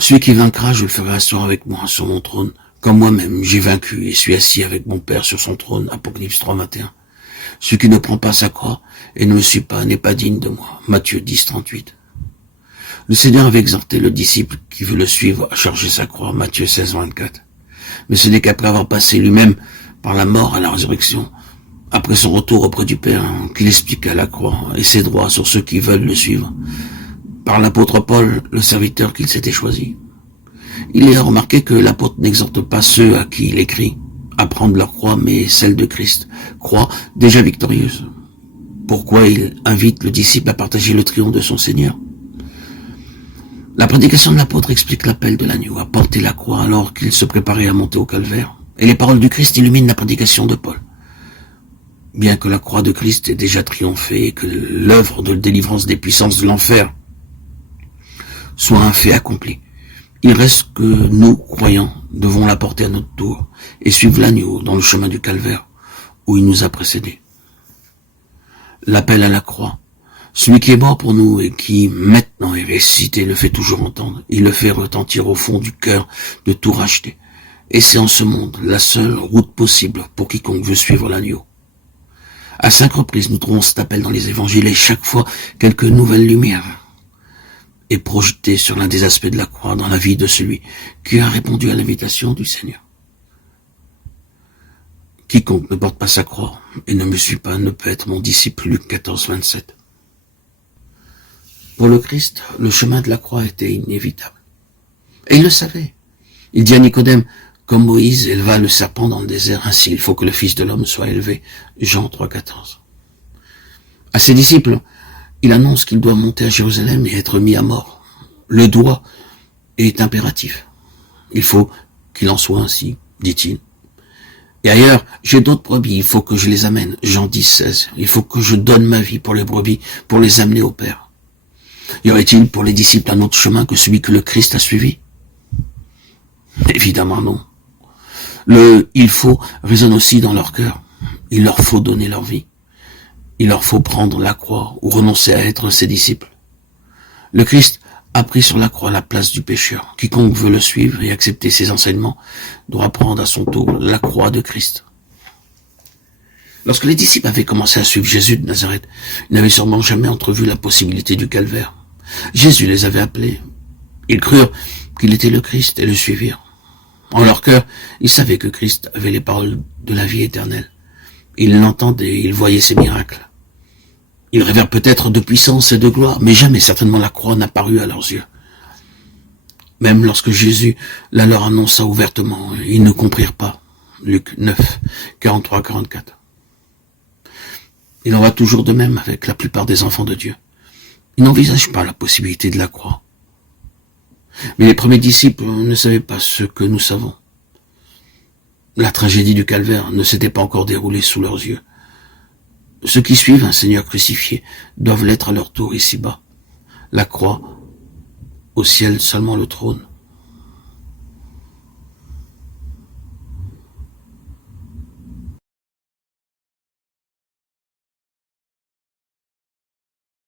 Celui qui vaincra, je le ferai asseoir avec moi sur mon trône, comme moi-même j'ai vaincu et suis assis avec mon Père sur son trône. Apocalypse 3, 21. Celui qui ne prend pas sa croix et ne me suit pas n'est pas digne de moi. Matthieu 10, 38. Le Seigneur avait exhorté le disciple qui veut le suivre à charger sa croix. Matthieu 16, 24. Mais ce n'est qu'après avoir passé lui-même par la mort à la résurrection, après son retour auprès du Père, qu'il expliqua la croix et ses droits sur ceux qui veulent le suivre, par l'apôtre Paul, le serviteur qu'il s'était choisi. Il est remarqué que l'apôtre n'exhorte pas ceux à qui il écrit à prendre leur croix, mais celle de Christ, croix déjà victorieuse. Pourquoi il invite le disciple à partager le triomphe de son Seigneur? La prédication de l'apôtre explique l'appel de l'agneau à porter la croix alors qu'il se préparait à monter au calvaire. Et les paroles du Christ illuminent la prédication de Paul. Bien que la croix de Christ ait déjà triomphé et que l'œuvre de délivrance des puissances de l'enfer soit un fait accompli, il reste que nous, croyants, devons la porter à notre tour et suivre l'agneau dans le chemin du calvaire où il nous a précédés. L'appel à la croix, celui qui est mort pour nous et qui maintenant est ressuscité, le fait toujours entendre. Il le fait retentir au fond du cœur de tout racheter. Et c'est en ce monde la seule route possible pour quiconque veut suivre l'agneau. À 5 reprises, nous trouvons cet appel dans les évangiles et chaque fois, quelques nouvelles lumières est projetée sur l'un des aspects de la croix dans la vie de celui qui a répondu à l'invitation du Seigneur. Quiconque ne porte pas sa croix et ne me suit pas ne peut être mon disciple. Luc 14, 27. Pour le Christ, le chemin de la croix était inévitable. Et il le savait. Il dit à Nicodème, comme Moïse éleva le serpent dans le désert, ainsi il faut que le Fils de l'homme soit élevé. Jean 3, 14. À ses disciples, il annonce qu'il doit monter à Jérusalem et être mis à mort. Le doigt est impératif. Il faut qu'il en soit ainsi, dit-il. Et ailleurs, j'ai d'autres brebis, il faut que je les amène. Jean 10, 16. Il faut que je donne ma vie pour les brebis, pour les amener au Père. Y aurait-il pour les disciples un autre chemin que celui que le Christ a suivi? Évidemment non. Le « il faut » résonne aussi dans leur cœur. Il leur faut donner leur vie. Il leur faut prendre la croix ou renoncer à être ses disciples. Le Christ a pris sur la croix la place du pécheur. Quiconque veut le suivre et accepter ses enseignements doit prendre à son tour la croix de Christ. Lorsque les disciples avaient commencé à suivre Jésus de Nazareth, ils n'avaient sûrement jamais entrevu la possibilité du calvaire. Jésus les avait appelés. Ils crurent qu'il était le Christ et le suivirent. En leur cœur, ils savaient que Christ avait les paroles de la vie éternelle. Ils l'entendaient, ils voyaient ses miracles. Ils rêvèrent peut-être de puissance et de gloire, mais jamais certainement la croix n'apparut à leurs yeux. Même lorsque Jésus la leur annonça ouvertement, ils ne comprirent pas. Luc 9, 43, 44. Il en va toujours de même avec la plupart des enfants de Dieu. Ils n'envisagent pas la possibilité de la croix. Mais les premiers disciples ne savaient pas ce que nous savons. La tragédie du calvaire ne s'était pas encore déroulée sous leurs yeux. Ceux qui suivent un Seigneur crucifié doivent l'être à leur tour ici-bas. La croix, au ciel seulement le trône.